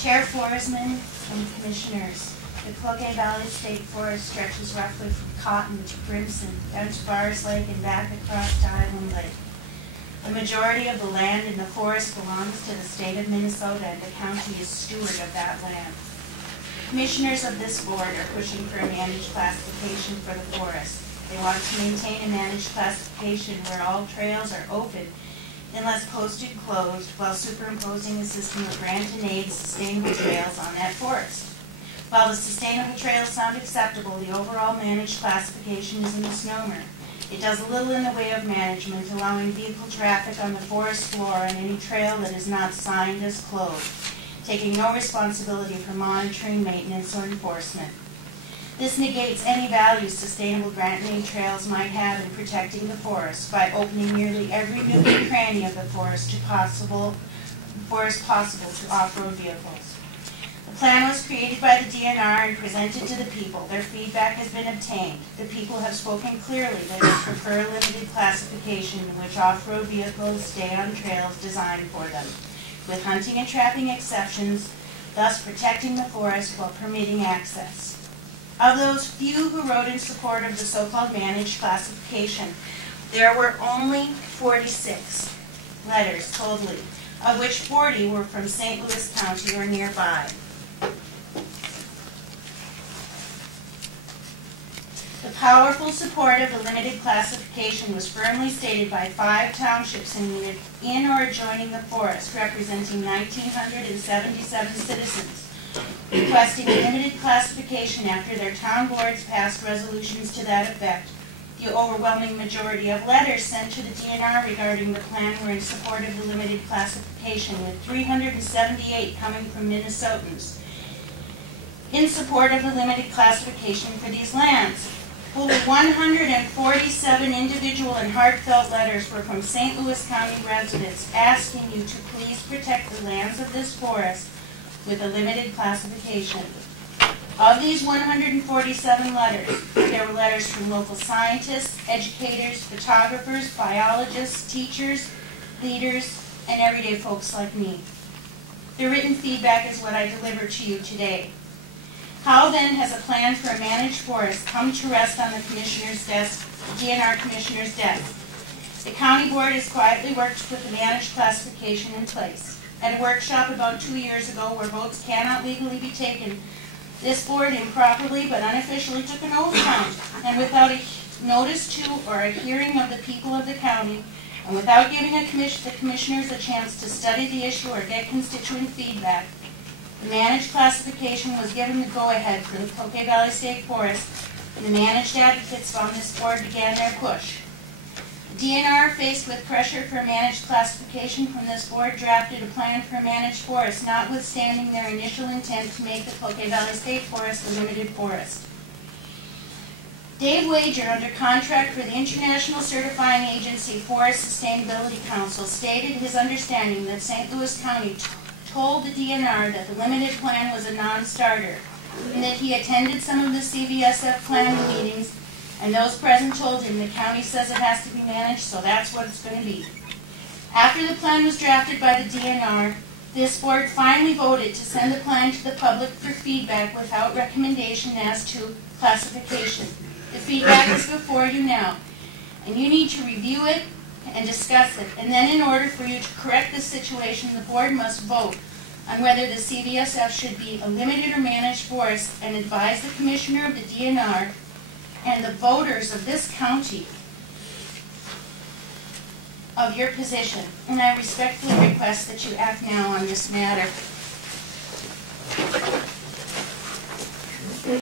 Chair Forsman and Commissioners, the Cloquet Valley State Forest stretches roughly from Cotton to Grimson, down to Bars Lake and back across to Island Lake. The majority of the land in the forest belongs to the state of Minnesota, and the county is steward of that land. Commissioners of this board are pushing for a managed classification for the forest. They want to maintain a managed classification where all trails are open unless posted closed, while superimposing a system of grant and aid sustainable trails on that forest. While the sustainable trails sound acceptable, the overall managed classification is a misnomer. It does a little in the way of management, allowing vehicle traffic on the forest floor on any trail that is not signed as closed, taking no responsibility for monitoring, maintenance, or enforcement. This negates any value sustainable grant and aid trails might have in protecting the forest by opening nearly every nook and cranny of the forest possible to off-road vehicles. The plan was created by the DNR and presented to the people. Their feedback has been obtained. The people have spoken clearly that they prefer a limited classification in which off-road vehicles stay on trails designed for them, with hunting and trapping exceptions, thus protecting the forest while permitting access. Of those few who wrote in support of the so-called managed classification, there were only 46 letters totally, of which 40 were from St. Louis County or nearby. The powerful support of the limited classification was firmly stated by 5 townships in or adjoining the forest, representing 1,977 citizens, requesting a limited classification after their town boards passed resolutions to that effect. The overwhelming majority of letters sent to the DNR regarding the plan were in support of the limited classification, with 378 coming from Minnesotans in support of the limited classification for these lands. Over 147 individual and heartfelt letters were from St. Louis County residents asking you to please protect the lands of this forest with a limited classification. Of these 147 letters, there were letters from local scientists, educators, photographers, biologists, teachers, leaders, and everyday folks like me. The written feedback is what I deliver to you today. How then has a plan for a managed forest come to rest on the commissioner's desk, the DNR commissioner's desk? The county board has quietly worked to put the managed classification in place. At a workshop about 2 years ago where votes cannot legally be taken, this board improperly but unofficially took an oath count, and without a notice to or a hearing of the people of the county, and without giving the commissioners a chance to study the issue or get constituent feedback, the managed classification was given the go-ahead for the Cloquet Valley State Forest, and the managed advocates on this board began their push. The DNR, faced with pressure for a managed classification from this board, drafted a plan for a managed forest, notwithstanding their initial intent to make the Cloquet Valley State Forest a limited forest. Dave Wager, under contract for the International Certifying Agency Forest Sustainability Council, stated his understanding that St. Louis County told the DNR that the limited plan was a non-starter, and that he attended some of the CVSF planning meetings, and those present told him the county says it has to be managed, so that's what it's going to be. After the plan was drafted by the DNR, this board finally voted to send the plan to the public for feedback without recommendation as to classification. The feedback is before you now, and you need to review it and discuss it, and then in order for you to correct the situation, the board must vote on whether the CVSF should be a limited or managed forest, and advise the commissioner of the DNR and the voters of this county of your position. And I respectfully request that you act now on this matter.